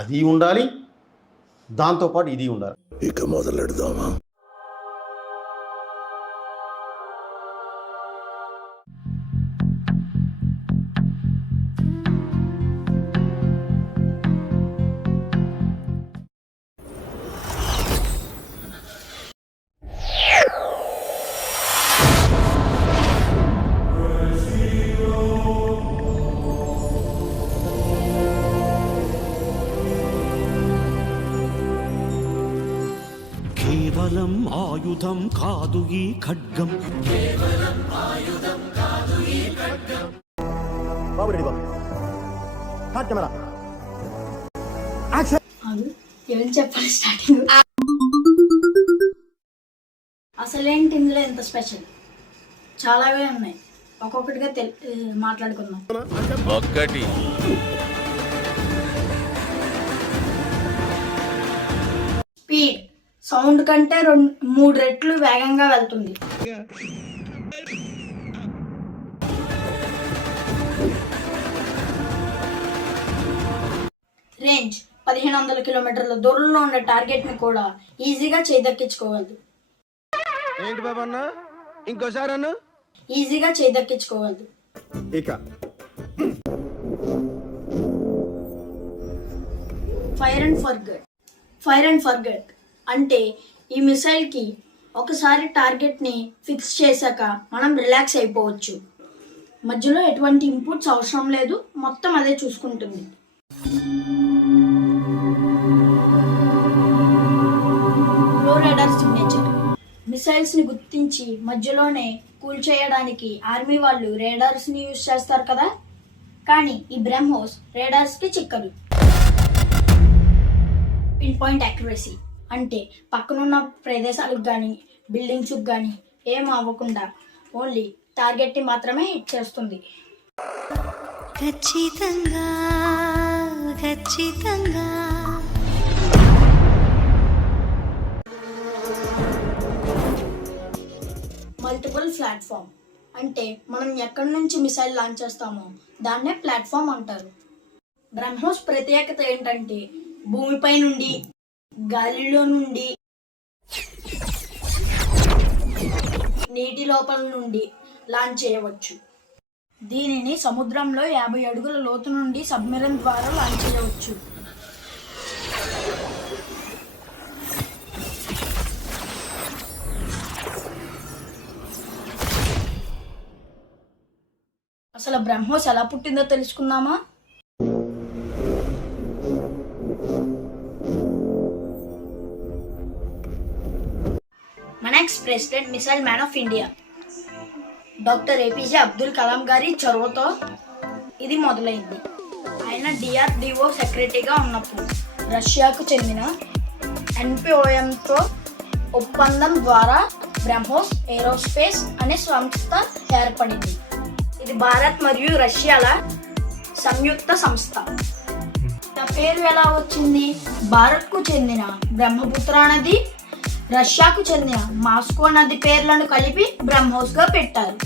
అది ఉండాలి, దాంతోపాటు ఇది ఉండాలి. ఇక మొదలెడదామా? కేవలం ఆయుధం కాదు ఈ ఖడ్గం. ఏం చెప్పాలి స్టార్టింగ్? అసలేంటి ఇందులో ఎంత స్పెషల్? చాలావే ఉన్నాయి, ఒక్కొక్కటిగా మాట్లాడుకుందాం. ఒక్కటి స్పీడ్ సౌండ్ కంటే 3 రెట్లు వేగంగా వెళ్తుంది. రేంజ్ 1500 కిలోమీటర్ల దూరంలో ఉన్న టార్గెట్ ని కూడా ఈజీగా చేదక్కించుకోగలదు. ఏంటి బాబా అన్న, ఇంకోసారి అన్న? ఈజీగా చేదక్కించుకోగలదు. ఇక ఫైర్ అండ్ ఫర్గెట్ అంటే ఈ మిసైల్ కి ఒకసారి టార్గెట్ ని ఫిక్స్ చేశాక మనం రిలాక్స్ అయిపోవచ్చు. మధ్యలో ఎటువంటి ఇన్పుట్స్ అవసరం లేదు, మొత్తం అదే చూసుకుంటుంది. లో రాడార్ సిగ్నేచర్ మిసైల్స్ ని గుర్తించి మధ్యలోనే కూల్ చేయడానికి ఆర్మీ వాళ్ళు రేడార్స్ ని యూజ్ చేస్తారు కదా, కానీ ఈ బ్రహ్మోస్ రేడార్స్ కి చిక్కదు. పిన్ పాయింట్ యాక్యురసీ అంటే పక్కనున్న ప్రదేశాలకు కానీ బిల్డింగ్స్కి కానీ ఏం అవ్వకుండా ఓన్లీ టార్గెట్ని మాత్రమే హిట్ చేస్తుంది. ఖచ్చితంగా ఖచ్చితంగా మల్టిపుల్ ప్లాట్ఫామ్ అంటే మనం ఎక్కడి నుంచి మిసైల్ లాంచ్ చేస్తామో దాన్నే ప్లాట్ఫామ్ అంటారు. బ్రహ్మోస్ ప్రత్యేకత ఏంటంటే భూమిపై నుండి, గాలిలో నుండి, నీటి లోపల నుండి లాంచ్ చేయవచ్చు. దీనిని సముద్రంలో 50 అడుగుల లోతు నుండి సబ్మెరైన్ ద్వారా లాంచ్ చేయవచ్చు. అసలు బ్రహ్మోస్ ఎలా పుట్టిందో తెలుసుకుందామా? మన ex president, missile man of India doctor APJ Abdul Kalam గారి చొరవతో ఇది మొదలైంది. ఆయన డిఆర్డిఓ సెక్రటరీగా ఉన్నప్పుడు రష్యాకు చెందిన ఎన్పిఓఎంతో ఒప్పందం ద్వారా బ్రహ్మోస్ ఏరోస్పేస్ అనే సంస్థ ఏర్పడింది. ఇది భారత్ మరియు రష్యాల సంయుక్త సంస్థ. పేరు ఎలా వచ్చింది? భారత్కు చెందిన బ్రహ్మపుత్ర నది, రష్యాకు చెందిన మాస్కో నది పేర్లను కలిపి బ్రహ్మోస్ గా పెట్టారు.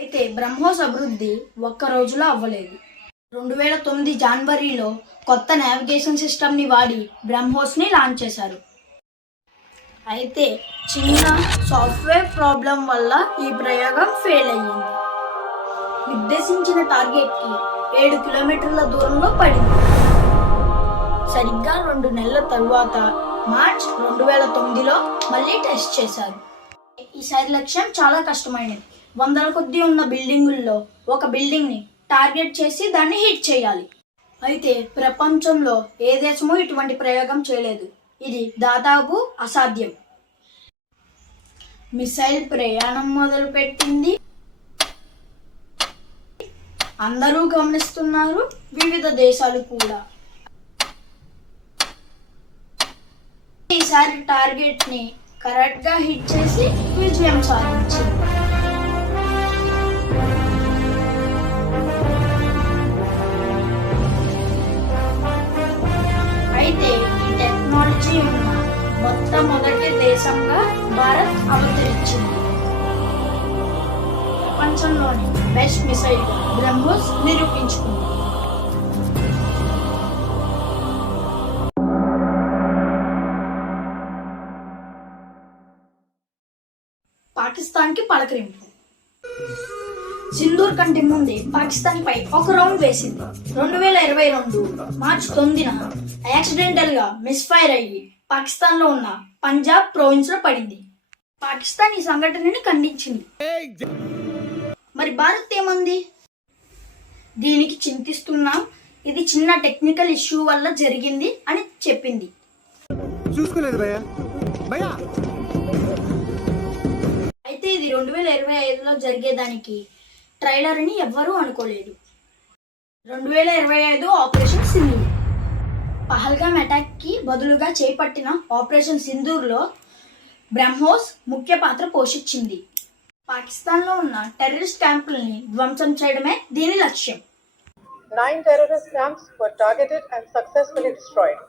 అయితే బ్రహ్మోస్ అభివృద్ధి ఒక్క రోజులో అవ్వలేదు. 2009 జనవరిలో కొత్త నావిగేషన్ సిస్టమ్ ని వాడి బ్రహ్మోస్ ని లాంచ్ చేశారు. అయితే చిన్న సాఫ్ట్వేర్ ప్రాబ్లం వల్ల ఈ ప్రయోగం ఫెయిల్ అయ్యింది. నిర్దేశించిన టార్గెట్ కి 7 కిలోమీటర్ల దూరంలో పడింది. సరిగ్గా 2 నెలల తరువాత మార్చ్ 2009లో మళ్ళీ టెస్ట్ చేశారు. ఈసారి లక్ష్యం చాలా కష్టమైనది. 100ల కొద్దీ ఉన్న బిల్డింగుల్లో ఒక బిల్డింగ్ ని టార్గెట్ చేసి దాన్ని హిట్ చేయాలి. అయితే ప్రపంచంలో ఏ దేశమూ ఇటువంటి ప్రయోగం చేయలేదు. ఇది దాదాపు అసాధ్యం. మిసైల్ ప్రయాణం మొదలుపెట్టింది. అందరూ గమనిస్తున్నారు, వివిధ దేశాలు కూడా. ఈసారి టార్గెట్ ని కరెక్ట్ గా హిట్ చేసి విజయం సాధించింది. అయితే ఈ టెక్నాలజీ ఉన్న మొట్టమొదటి దేశంగా భారత్ అవతరించింది. ప్రపంచంలోని బెస్ట్ మిసైల్ బ్రహ్మోస్ నిరూపించుకుంది. పాకిస్తాన్కి పలకరింపు. సింధూర్ కంటే ముందే పాకిస్తాన్ పై ఒక రౌండ్ వేసింది. 2022 మార్చి 9న యాక్సిడెంటల్ గా మిస్ఫైర్ అయ్యి పాకిస్తాన్ లో ఉన్న పంజాబ్ ప్రావిన్స్ లో పడింది. పాకిస్తాన్ ఈ సంఘటనని ఖండించింది. మరి భారత్ ఏమంది? దీనికి చింతిస్తున్నాం, ఇది చిన్న టెక్నికల్ ఇష్యూ వల్ల జరిగింది అని చెప్పింది. చూసుకోలేదు భయ్యా భయ్యా. అయితే ఇది 2025లో జరిగేదానికి ట్రైలర్ అని ఎవ్వరూ అనుకోలేదు. 2025 ఆపరేషన్ సింధూర్. పహల్గామ్ అటాక్ కి బదులుగా చేపట్టిన ఆపరేషన్ సింధూర్ లో బ్రహ్మోస్ ముఖ్య పాత్ర పోషించింది. పాకిస్తాన్ లో ఉన్న టెర్రరిస్ట్ క్యాంపుల్ని ధ్వంసం చేయడమే దీని లక్ష్యం. 9 terrorist camps were targeted and successfully destroyed.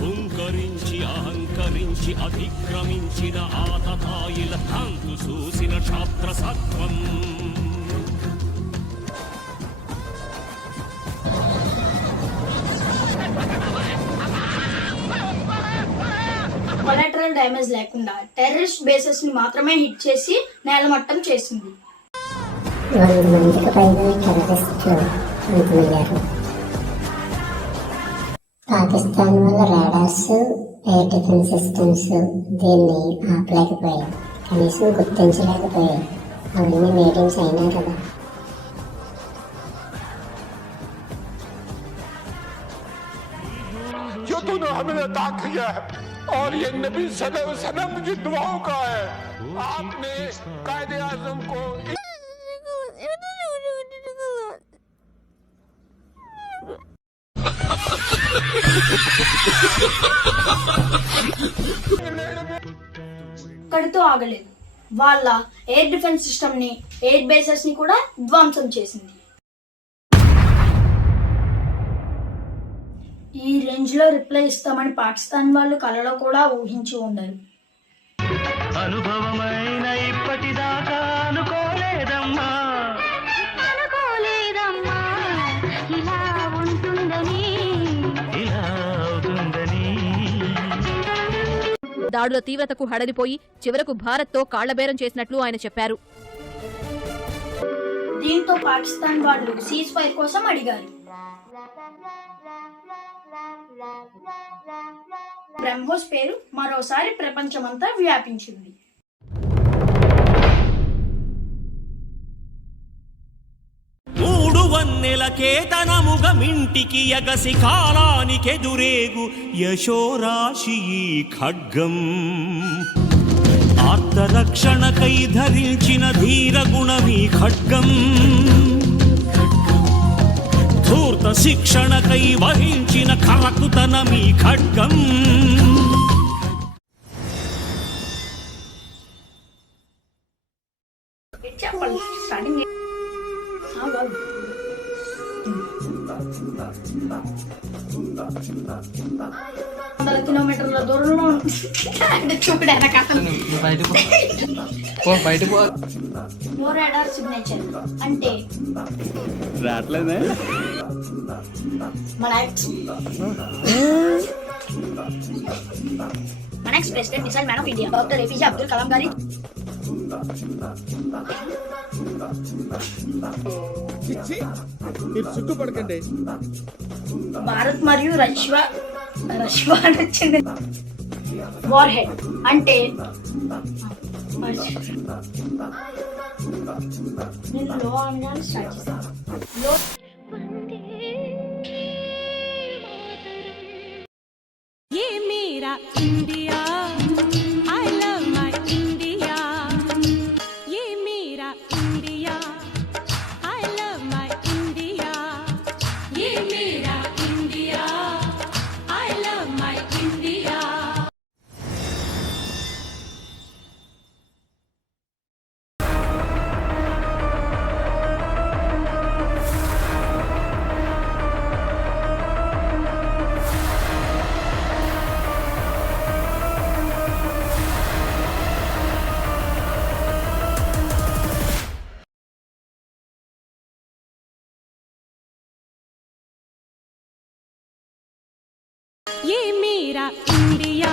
హుంకరించి అహంకరించి అతిక్రమించిన ఆతతాయిల తాంతు చూసిన ఛాత్ర సత్వం. కొలాటరల్ డ్యామేజ్ లేకుండా టెర్రరిస్ట్ బేసెస్ ని మాత్రమే హిట్ చేసి నేలమట్టం చేసింది. 100 మందికి పైగా టెర్రరిస్టులు అంతమయ్యారు. పాకిస్తాన్ వల్ల రాడార్స్, ఎయిర్ డిఫెన్స్ సిస్టమ్స్ దీన్ని ఆపలేకపోయాయి, కనీసం గుర్తించలేకపోయాయి. అవన్నీ మేడ్ ఇన్ చైనా కదా. जो तूने हमें अता किया है और ये नबी सदैव सनम की दुआओं का है. आपने कायदे आजम को ఇక్కడితో ఆగలేదు. వాళ్ళ ఎయిర్ డిఫెన్స్ సిస్టమ్ ని, ఎయిర్ బేసెస్ ని కూడా ధ్వంసం చేసింది. ఈ రేంజ్ లో రిప్లై ఇస్తామని పాకిస్తాన్ వాళ్ళు కలలో కూడా ఊహించి ఉండరు. అనుభవమైన ఇప్పటిదాకా అనుకోలేదమ్మా ఇలా ఉంటుందని ఇలా అవుతుందని. దాడుల తీవ్రతకు హడలిపోయి చివరకు భారత్తో కాళ్లబేరం చేసినట్లు ఆయన చెప్పారు. దీంతో పాకిస్తాన్ వాళ్ళు సీజ్ ఫైర్ కోసం అడిగారు. బ్రహ్మోస్ పేరు మరోసారి ప్రపంచమంతా వ్యాపించింది. మూడు వన్నెల కేతనముగమింటికి ఎగసి కాలానికెదురేగు యశోరాశి ఈ ఖడ్గం. ఆర్తరక్షణకై ధరించిన ధీరగుణమీ ఖడ్గం. ధూర్త శిక్షణకై వహించిన కరకుతనమీ ఖడ్గం. స్టార్టింగ్ 100 కిలోమీటర్ల దూరంలో నో రాడార్ సిగ్నేచర్ అంటే మన ex president missile man of India doctor APJ Abdul Kalam గారి చుట్టుపడకండి. భారత్ మరియు రష్యా వచ్చింది. వార్ హెడ్ అంటే నేను లో అనగానే స్టార్ట్ చేశాను. లో ये मेरा India, I love my India. ये मेरा India, I love my India. ये मेरा India, I love my India. ये मेरा इंडिया